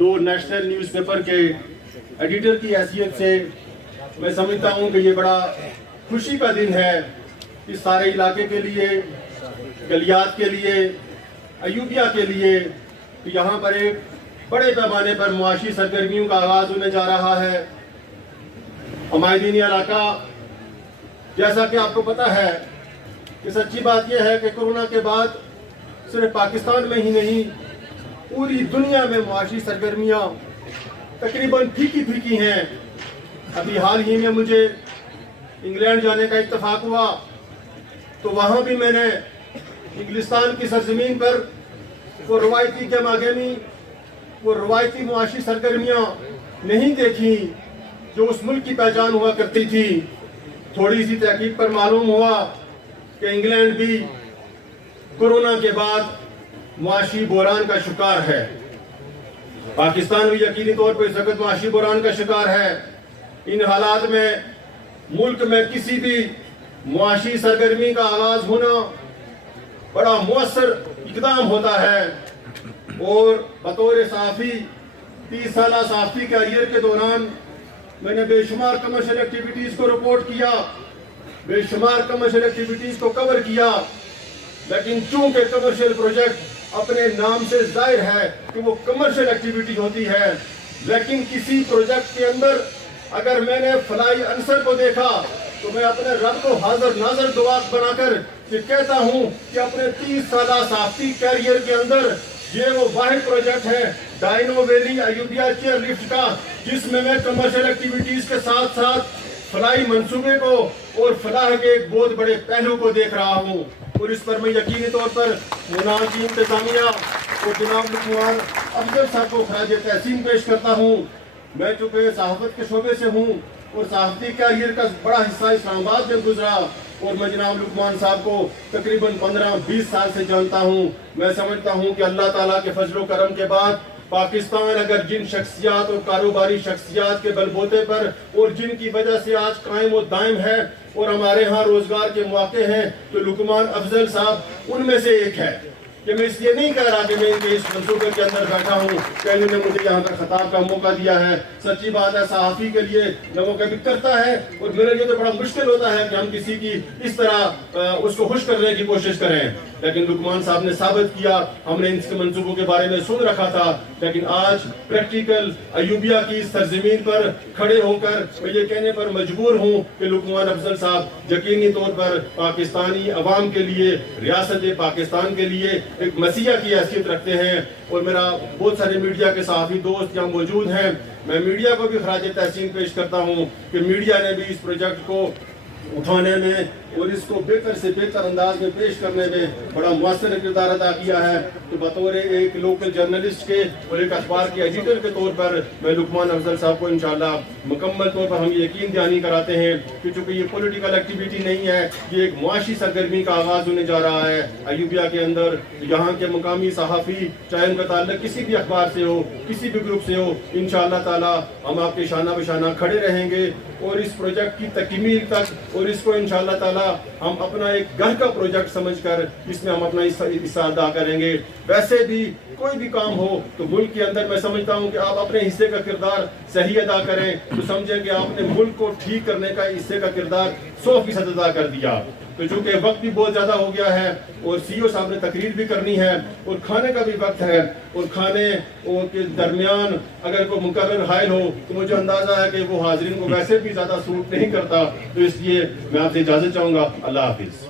دو national news paper کے editor کی حیثیت سے میں سمجھتا ہوں کہ یہ بڑا خوشی کا دن ہے اس سارے علاقے کے لیے، گلیات کے لیے، ایوبیا کے لیے، کہ یہاں پر ایک بڑے پیمانے پر معاشی سرگرمیوں کا آغاز ہونے جا رہا ہے۔ عمائدینی علاقہ، جیسا کہ آپ کو پتہ ہے کہ سچی بات یہ ہے کہ کورونا کے بعد صرف پاکستان میں ہی نہیں، پوری دنیا میں معاشی سرگرمیاں تقریباً پھیکی ہیں۔ ابھی حال ہی میں مجھے انگلینڈ جانے کا اتفاق ہوا تو وہاں بھی میں نے انگلستان کی سرزمین پر وہ روایتی گیماگیمی، وہ روایتی معاشی سرگرمیاں نہیں دیکھی جو اس ملک کی پہچان ہوا کرتی تھی۔ تھوڑی سی تحقیق پر معلوم ہوا کہ انگلینڈ بھی کورونا کے بعد معاشی بحران کا شکار ہے۔ پاکستان بھی یقینی طور پر اس وقت معاشی بحران کا شکار ہے۔ ان حالات میں ملک میں کسی بھی معاشی سرگرمی کا آغاز ہونا بڑا مؤثر اقدام ہوتا ہے، اور بطور صحافی 30 سالہ صحافتی کیریئر کے دوران میں نے بے شمار کمرشل ایکٹیویٹیز کو رپورٹ کیا، بے شمار کمرشل ایکٹیویٹیز کو کور کیا، لیکن چونکہ کمرشل پروجیکٹ اپنے نام سے ظاہر ہے کہ وہ کمرشل ایکٹیویٹی ہوتی ہے، لیکن کسی پروجیکٹ کے اندر اگر میں نے فلاحی عنصر کو دیکھا تو میں اپنے رب کو حاضر ناظر دعا بنا کر یہ کہتا ہوں کہ اپنے 30 سالہ صحافتی کیریئر کے اندر یہ وہ واحد پروجیکٹ ہے ڈائنو ویلی ایوبیا چیئر لفٹ کا، جس میں کمرشل ایکٹیویٹیز کے ساتھ ساتھ فلاحی منصوبے کو اور فلاح کے ایک بہت بڑے پہلو کو دیکھ رہا ہوں۔ اور اس پر میں یقینی طور پر منال کی انتظامیہ اور جناب لقمان افضل صاحب کو خراج تحسین پیش کرتا ہوں۔ میں چونکہ صحافت کے شعبے سے ہوں اور صحافتی کیریئر کا بڑا حصہ اسلام آباد میں گزرا، اور میں جناب لقمان صاحب کو تقریباً 15-20 سال سے جانتا ہوں۔ میں سمجھتا ہوں کہ اللہ تعالیٰ کے فضل و کرم کے بعد پاکستان اگر جن شخصیات اور کاروباری شخصیات کے بلبوتے پر اور جن کی وجہ سے آج قائم و دائم ہے اور ہمارے ہاں روزگار کے مواقع ہیں، تو لقمان افضل صاحب ان میں سے ایک ہے۔ کہ میں اس لیے نہیں کہہ رہا کہ میں ان کے اس منصوبے کے اندر بیٹھا ہوں کہ انہوں نے مجھے یہاں پر خطاب کا موقع دیا ہے۔ سچی بات ہے، صحافی کے لیے جب وہ کبھی کرتا ہے اور میرے لیے تو بڑا مشکل ہوتا ہے کہ ہم کسی کی اس طرح اس کو خوش کرنے کی کوشش کریں، لیکن لقمان صاحب نے ثابت کیا۔ ہم نے ان کے منصوبوں کے بارے میں سن رکھا تھا، لیکن آج پریکٹیکل ایوبیا کی سرزمین پر کھڑے ہو کر میں یہ کہنے پر مجبور ہوں کہ لقمان افضل صاحب یقینی طور پر پاکستانی عوام کے لیے، ریاست پاکستان کے لیے ایک مسیح کی حیثیت رکھتے ہیں۔ اور میرا بہت سارے میڈیا کے صحافی دوست یہاں موجود ہیں، میں میڈیا کو بھی خراج تحسین پیش کرتا ہوں کہ میڈیا نے بھی اس پروجیکٹ کو اٹھانے میں اور اس کو بہتر سے بہتر انداز میں پیش کرنے میں بڑا مؤثر کردار ادا کیا ہے۔ تو بطور ایک لوکل جرنلسٹ کے اور ایک اخبار کے ایڈیٹر کے طور پر میں لقمان افضل صاحب کو انشاءاللہ مکمل طور پر ہم یقین دہانی کراتے ہیں کہ چونکہ یہ پولیٹیکل ایکٹیویٹی نہیں ہے، یہ ایک معاشی سرگرمی کا آغاز ہونے جا رہا ہے ایوبیا کے اندر۔ یہاں کے مقامی صحافی چاہے ان کا تعلق کسی بھی اخبار سے ہو، کسی بھی گروپ سے ہو، انشاءاللہ تعالی ہم آپ کے شانہ بشانہ کھڑے رہیں گے اور اس پروجیکٹ کی تکمیل تک، اور اس کو انشاءاللہ تعالی ہم اپنا ایک گھر کا پروجیکٹ سمجھ کر اس میں ہم اپنا حصہ ادا کریں گے۔ ویسے بھی کوئی بھی کام ہو تو ملک کے اندر میں سمجھتا ہوں کہ آپ اپنے حصے کا کردار صحیح ادا کریں تو سمجھیں کہ آپ نے ملک کو ٹھیک کرنے کا حصے کا کردار 100% ادا کر دیا۔ تو چونکہ وقت بھی بہت زیادہ ہو گیا ہے اور سی او صاحب نے تقریر بھی کرنی ہے اور کھانے کا بھی وقت ہے، اور کھانے کے درمیان اگر کوئی مقرر حائل ہو تو مجھے اندازہ ہے کہ وہ حاضرین کو ویسے بھی زیادہ سوٹ نہیں کرتا، تو اس لیے میں آپ سے اجازت چاہوں گا۔ اللہ حافظ۔